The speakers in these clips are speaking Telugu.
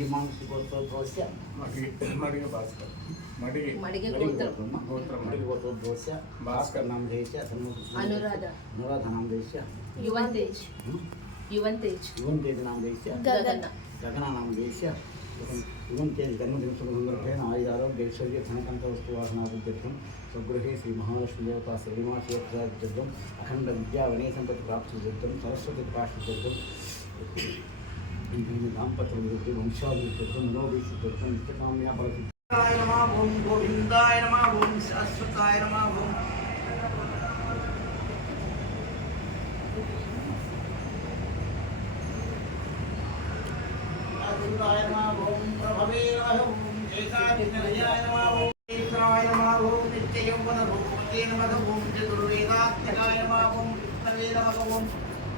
హిమాంశుగోత్రోద్భవస్య మడిగోత్రోద్భవస్య భాస్కర్ నామధేయస్య అనురాధ నామధేయస్య యువంతేజ్ నామధేయస్య గగన నామధేయస్య యువంతేజ్ జన్మదిన శుభసందర్భేణ ఆయురారోగ్య ఐశ్వర్య ధనకంఠ వస్తువాసనాభివృద్ధ్యం స్వగృహే శ్రీ మహాలక్ష్మీదేవతా శ్రీనివాసయోగం అఖండ విద్యా వినయ సంపత్తి ప్రాప్తిసిద్ధం సరస్వతి ప్రాప్తిసిద్ధం దాంపత్యభివృద్ధి వంశాభివృద్ధి మనోభివృద్ధి నిత్యకామ్యా ఫలసిద్ధాయ నమః ఓం గోవిందాయ నమః ఓం శాశ్వతాయ నమః ఓం గోవిందాయ నమః ఓం ప్రభవే నమః ఓం ఏకాగ్నిలయాయ నమః ఓం ఈశ్వరాయ నమః ఓం నిత్యయౌవన రూపతే నమః ఓం చతుర్వేదాత్మకాయ నమః ఓం విష్ణవే నమః ఓం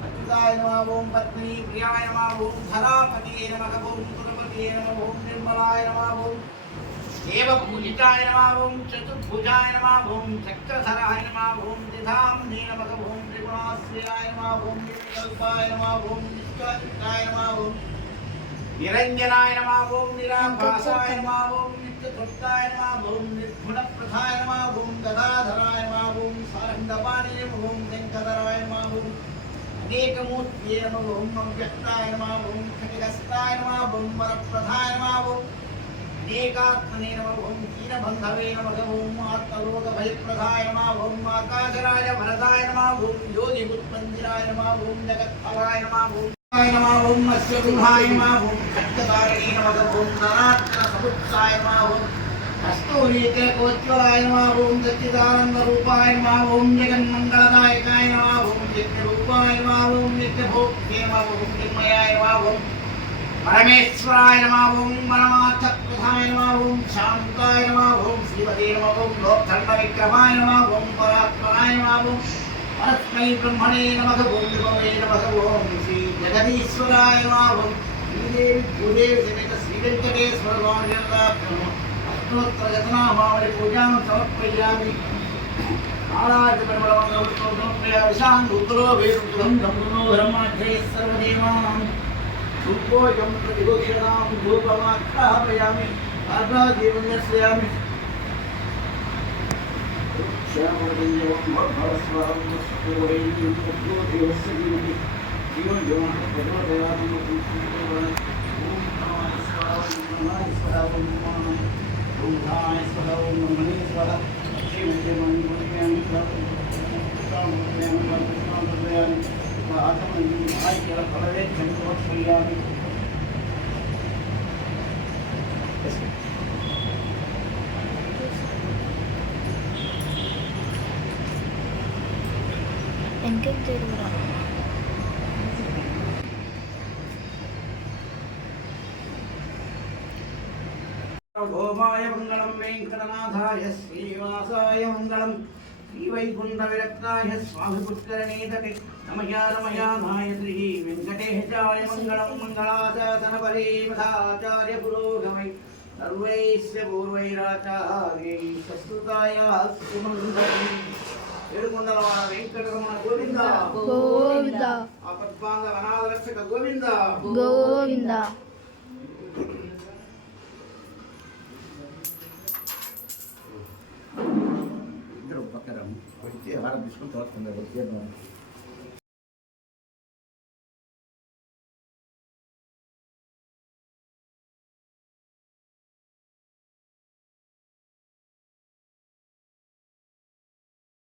అచ్యుతాయ నమః ఓం పద్మీ ప్రియాయ నమః ఓం ధరాపతియే నమః ఓం సురపతియే నమః ఓం నిర్మలాయ నమః ఓం దేవపూజితాయ నమః ఓం చతుర్భుజాయ నమః ఓం చక్రధరాయ నమః ఓం దిధాంనే నమః ఓం త్రిగుణాశ్రయాయ నమః ఓం నిర్వికల్పాయ నమః ఓం నిష్కలంకాయ నమః ఓం నిరంజనాయ నమః ఓం నిరాభాసాయ నమః ఓం నిత్యతృప్తాయ నమః ఓం నిర్గుణప్రధాయ నమః ఓం గదాధరాయ నమః ఓం సారంగపాణినే నమః ఓం వెంకటరాయ నమః ఓం అనేకమూర్తియే నమః ఓం అవ్యక్తాయ నమః ఓం ఖడ్గస్తాయ నమః ఓం వరప్రధాయ నమః ఓం అనేకాత్మనే నమః ఓం దీనబంధవే నమః ఓం ఆత్మలోకభయప్రదాయ నమః ఓం ఆకాశరాయ వరదాయ నమః ఓం యోగిముత్మందిరాయ నమః ఓం జగత్ఫలాయ నమః ఓం ఓం అశ్వగృహాయ నమః ఓం ఖడ్గధారిణే నమః ఓం నరాత్ర సముత్సాయ నమః ఓం హస్తోరీకకోజ్వలాయ నమః ఓం సచ్చిదానందరూపాయ నమః ఓం జగన్మంగళదాయకాయ నమః ఓం నిత్యరూపాయ నమః ఓం నిత్యభోక్తే నమః ఓం నిర్మయాయ నమః ఓం పరమేశ్వరాయ నమః ఓం పరమార్థప్రదాయ నమః ఓం శాంతాయ నమః ఓం శ్రీపదే నమః ఓం లోకధర్మ విక్రమాయ నమః ఓం పరాత్మనాయ నమః ఓం పరస్మై బ్రహ్మణే నమః ఓం విభవే నమః ఓం శ్రీ జగదీశ్వరాయ నమః ఓం శ్రీదేవి భూదేవి సమేత శ్రీ వెంకటేశ్వర స్వామి అష్టోత్తరజతనామావళి పూజాం సమర్పయామి ఆరాధ్యపరిమళమంగళం సమర్పయామి శాంతులో వేరుద్ధం బ్రహ్మణో బ్రహ్మాధ్యే సర్వదేవానాం ధూపోయం ప్రతిఘోషణాం ధూపమాఖ్యాపయామి ఆర్ద్రాదీపం దర్శయామి శ్యామరజంజవం భవస్వరం వస్తువైద్యం దేవస్య జీవతి జీవజోం భగవదయానం ఓం నమః ఓం ధాయేశ్వర ఓం మణీశ్వర శ్రీమద్దేవాని ఫలవేక్షయామి గోమాయ మంగళం వెంకటనాథాయ శ్రీనివాసాయ మంగళం శ్రీవైకుంఠవిరక్తాయ స్వామిపుత్కరణీతటి నమయానమయానాయ శ్రీ వెంకటేశాయ మంగళం మంగళాశాసనపరే మఠాచార్య పురోగమై సర్వైశ్చ పూర్వైరాచార్యై సంస్కృతాయ సుమంగళం ఏడుకొండలవాడ వెంకటరమణ గోవింద గోవింద ఆపద్బాంధ అనాథరక్షక గోవింద గోవింద ఇద్దరు పక్కన వచ్చి ఆరంభించుకుని తర్వాత